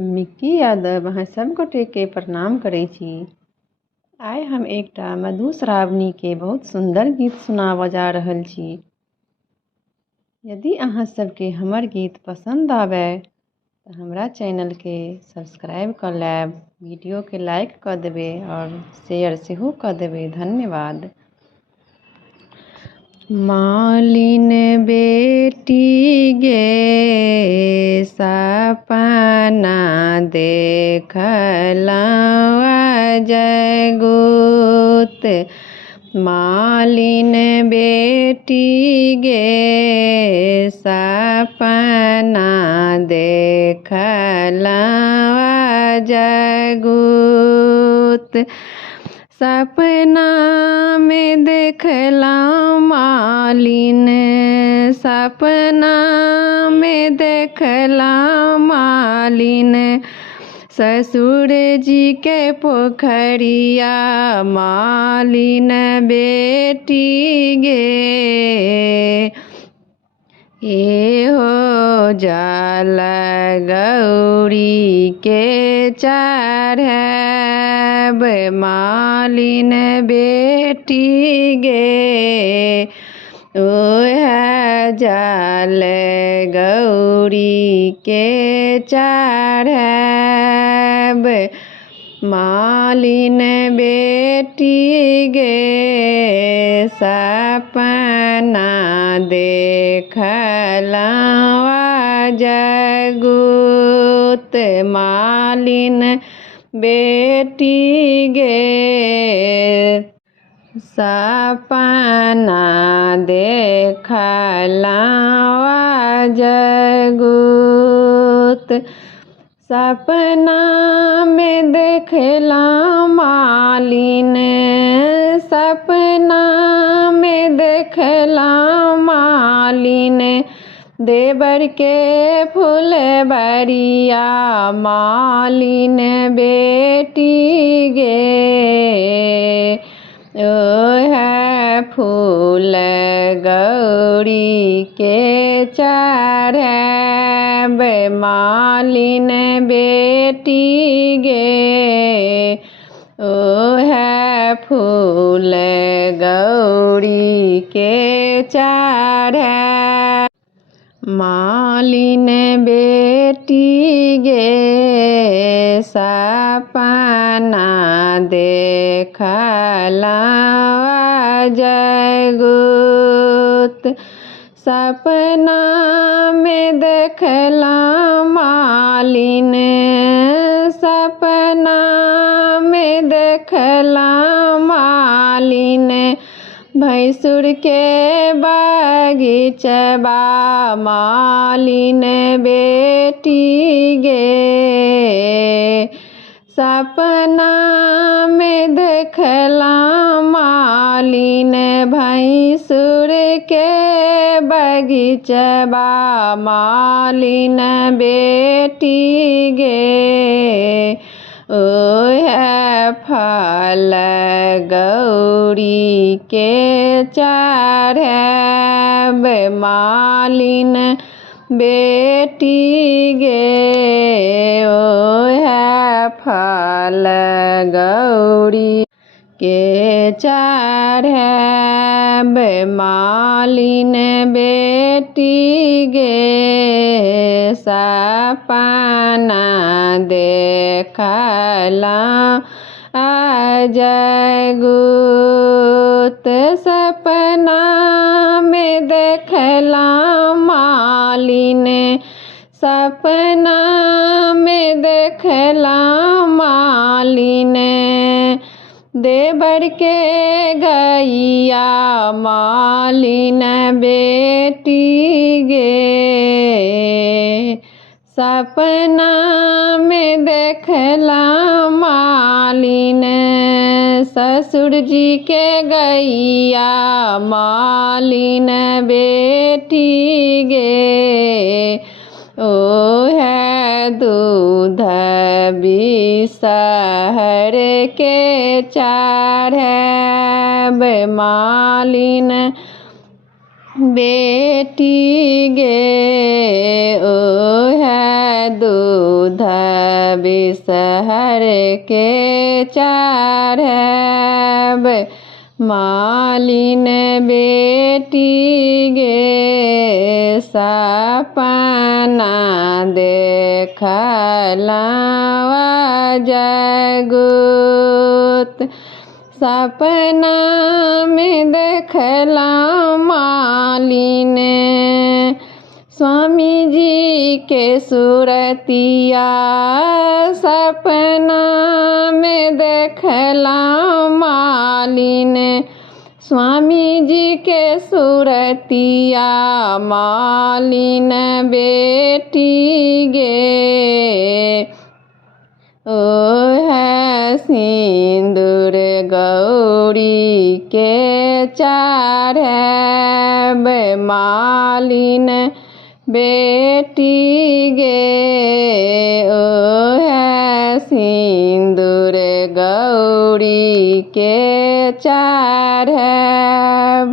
Mickey Yadav अहाँ सबगोटेके प्रणाम करै छी। आइ हम एकटा मधुश्रावणीके बहुत सुंदर गीत सुनाबऽ जा रहल छी। यदि अहाँ सबके हमर गीत पसंद आबै तऽ हमरा चैनलके सब्सक्राइब कऽ लेब, वीडियोके लाइक कऽ देबै और शेयर सेहो कऽ देबै। धन्यवाद। मालिन बेटी गे सपना देखलहुँ जगुत, मालिन बेटी गे सपना देखलहुँ जगुत। सपना में देखलहुँ मालिन, सपना में देखलहुँ मालिन, ससुर जी के पोखरिया मालिन बेटी गे। एहो जल गौरी के चढ़ब मालिन बेटी गे। ओह जल गौरी के चढ़ब मालिन बेटी गे। सपना देखलहुँ जगुत मालिन बेटी गे। सपना देखलहुँ जगुत, सपना में देखलहुँ मालिन, सपना में देखलहुँ मालिन, देवर के फुलबरिया मालिन बेटी गे। ओह फूल गौरी के चढ़ब मालिन बेटी गे। ओह फूल गौरी के चढ़ब मालिन बेटी गे। सपना देखलहुँ जगुत, सपना में देखलहुँ मालिन, सपना में देखलहुँ मालिन, भैंसुर के बगीचबा मालिन बेटी गे। सपना में देखलहुँ मालिन, भैंसुर के बगीचबा मालिन बेटी गे। ओह फल गौरी के चढ़ब मालिन बेटी गे। ओह फल गौरी के चढ़ब मालिन बेटी गे। सपना देखलहुँ जगुत, सपना में देखलहुँ मालिन, सपना में देखलहुँ मालिन, देवर के गैया मालिन बेटी गे। सपना में देखलहुँ मालिन, ससुर जी के गैया मालिन बेटी गे। ओह दूध बिसहर के चढ़ब मालिन बेटी गे। ओह दूध बिसहर के चढ़ब मालिन बेटी गे सपना देखलवा जगुत सपना में देखला मालिन स्वामी जी के सूरतिया सपना में देखला मालिन स्वामी जी के सूरतिया मालिन बेटी गे ओ है सिंदूर गौरी के चढ़ब मालिन बेटी गे ओ है सिंदूर गौरी के चढ़ब।